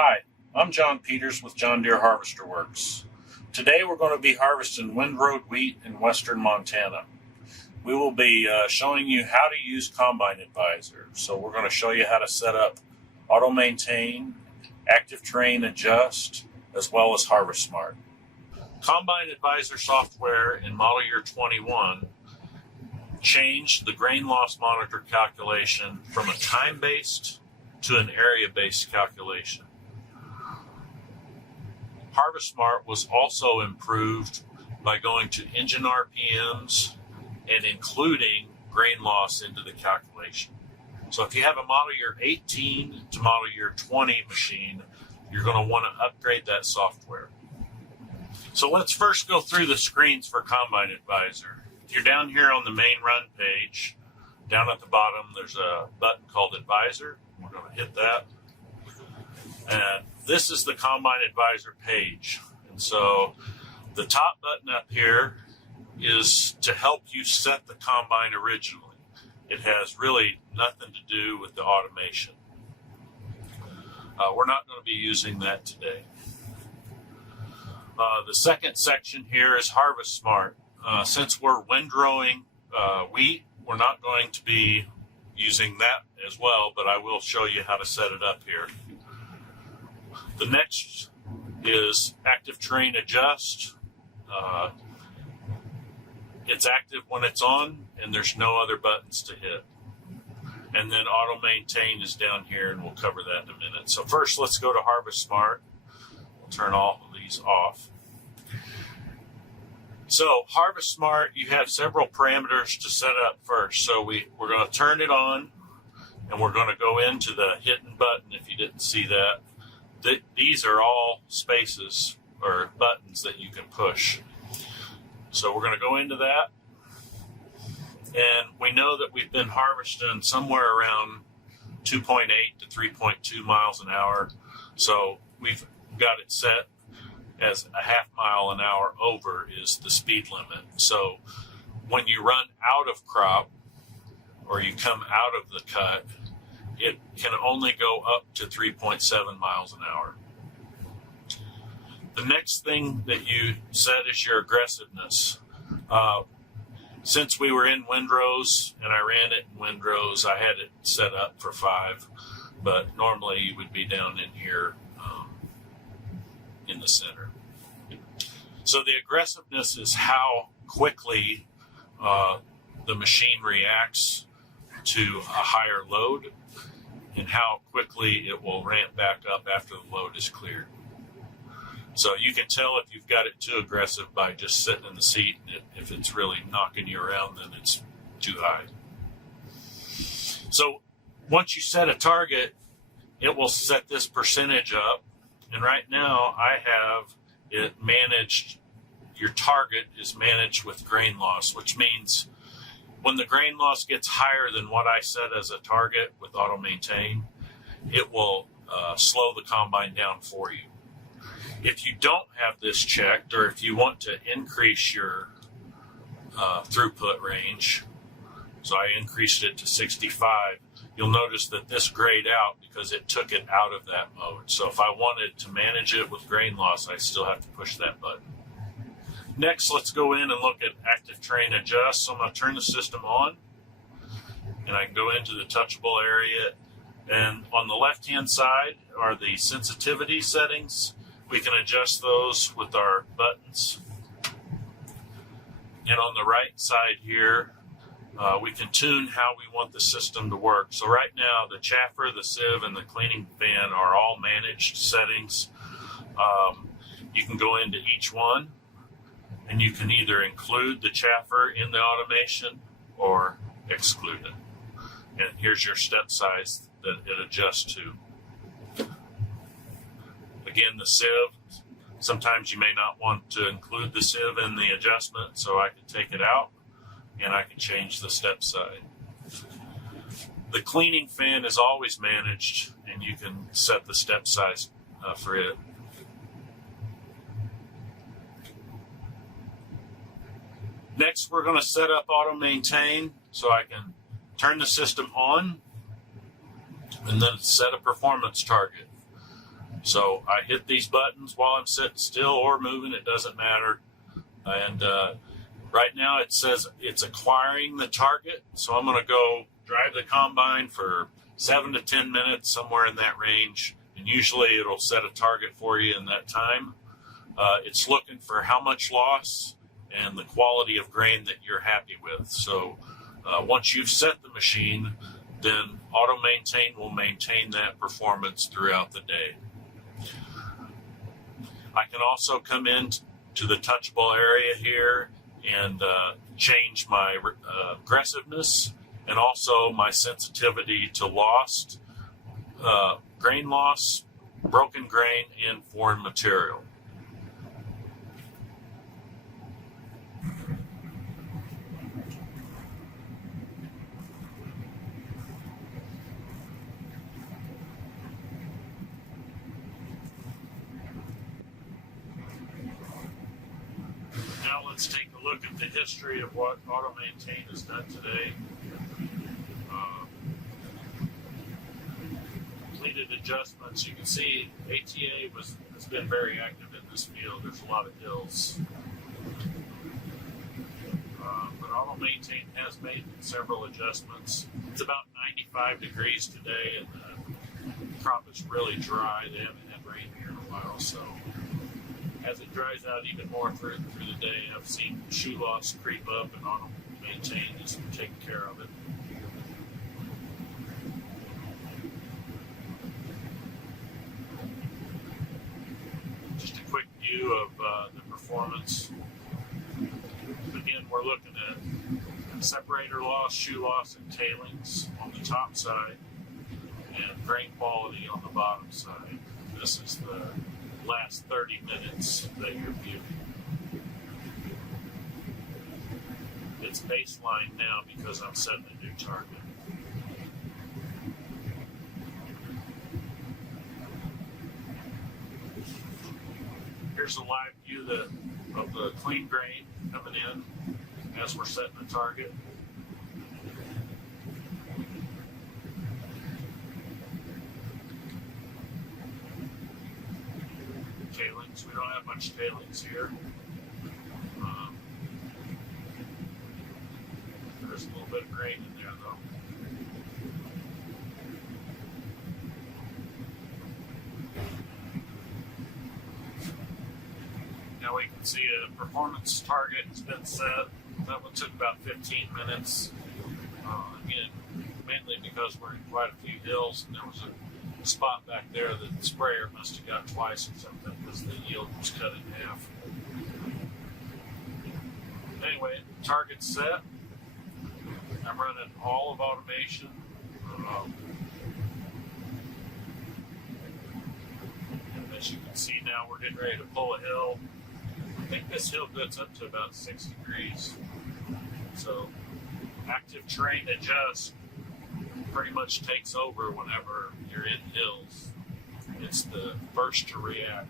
Hi, I'm John Peters with John Deere Harvester Works. Today we're going to be harvesting windrowed wheat in western Montana. We will be showing you how to use Combine Advisor. So we're going to show you how to set up Auto Maintain, Active Terrain Adjust, as well as Harvest Smart. Combine Advisor software in model year 21 changed the grain loss monitor calculation from a time-based to an area-based calculation. Harvest Smart was also improved by going to engine RPMs and including grain loss into the calculation. So if you have a model year 18 to model year 20 machine, you're going to want to upgrade that software. So let's first go through the screens for Combine Advisor. If you're down here on the main run page, down at the bottom, there's a button called Advisor. We're going to hit that. And this is the Combine Advisor page. And so the top button up here is to help you set the combine originally. It has really nothing to do with the automation. We're not going to be using that today. The second section here is Harvest Smart. Since we're windrowing wheat, we're not going to be using that as well, but I will show you how to set it up here. The next is Active Terrain Adjust. It's active when it's on, and there's no other buttons to hit. And then Auto Maintain is down here, and we'll cover that in a minute. So first, let's go to Harvest Smart. We'll turn all of these off. So Harvest Smart, you have several parameters to set up first. So we're going to turn it on, and we're going to go into the hidden button if you didn't see that. These are all spaces or buttons that you can push. So we're going to go into that. And we know that we've been harvesting somewhere around 2.8 to 3.2 miles an hour. So we've got it set as a half mile an hour over is the speed limit. So when you run out of crop or you come out of the cut, it can only go up to 3.7 miles an hour. The next thing that you set is your aggressiveness. Since we were in windrows and I ran it in windrows, I had it set up for 5, but normally you would be down in here in the center. So the aggressiveness is how quickly the machine reacts to a higher load and how quickly it will ramp back up after the load is cleared. So you can tell if you've got it too aggressive by just sitting in the seat. If it's really knocking you around, then it's too high. So once you set a target, it will set this percentage up. And right now I have it managed. Your target is managed with grain loss, which means when the grain loss gets higher than what I set as a target with Auto Maintain, it will slow the combine down for you. If you don't have this checked, or if you want to increase your throughput range, so I increased it to 65, you'll notice that this grayed out because it took it out of that mode. So if I wanted to manage it with grain loss, I still have to push that button. Next, let's go in and look at Active Terrain Adjust. So I'm going to turn the system on, and I can go into the touchable area. And on the left-hand side are the sensitivity settings. We can adjust those with our buttons. And on the right side here, we can tune how we want the system to work. So right now, the chaffer, the sieve, and the cleaning fan are all managed settings. You can go into each one, and you can either include the chaffer in the automation or exclude it. And here's your step size that it adjusts to. Again, the sieve, sometimes you may not want to include the sieve in the adjustment, so I can take it out and I can change the step size. The cleaning fan is always managed, and you can set the step size for it. Next, we're going to set up Auto Maintain so I can turn the system on and then set a performance target. So I hit these buttons while I'm sitting still or moving, it doesn't matter. And right now it says it's acquiring the target. So I'm going to go drive the combine for 7 to 10 minutes, somewhere in that range. And usually it'll set a target for you in that time. It's looking for how much loss and the quality of grain that you're happy with. So once you've set the machine, then Auto Maintain will maintain that performance throughout the day. I can also come in to the touchable area here and change my aggressiveness and also my sensitivity to lost grain loss, broken grain, and foreign material. Now let's take a look at the history of what Auto Maintain has done today. Completed adjustments. You can see ATA has been very active in this field. There's a lot of hills. But Auto Maintain has made several adjustments. It's about 95 degrees today, and the crop is really dry. They haven't had rain here in a while, so as it dries out even more through the day, I've seen shoe loss creep up, and Auto Maintain is taking care of it. Just a quick view of the performance. Again, we're looking at separator loss, shoe loss, and tailings on the top side, and grain quality on the bottom side. This is the last 30 minutes that you're viewing. It's baseline now because I'm setting a new target. Here's a live view of the clean grain coming in as we're setting the target. Tailings, we don't have much tailings here. There's a little bit of grain in there though. Now we can see a performance target has been set. That one took about 15 minutes. Again, mainly because we're in quite a few hills, and there was a spot back there that the sprayer must have got twice or something because the yield was cut in half. Anyway, target's set. I'm running all of automation. And as you can see now, we're getting ready to pull a hill. I think this hill gets up to about 6 degrees. So active terrain adjust pretty much takes over whenever you're in hills. It's the first to react.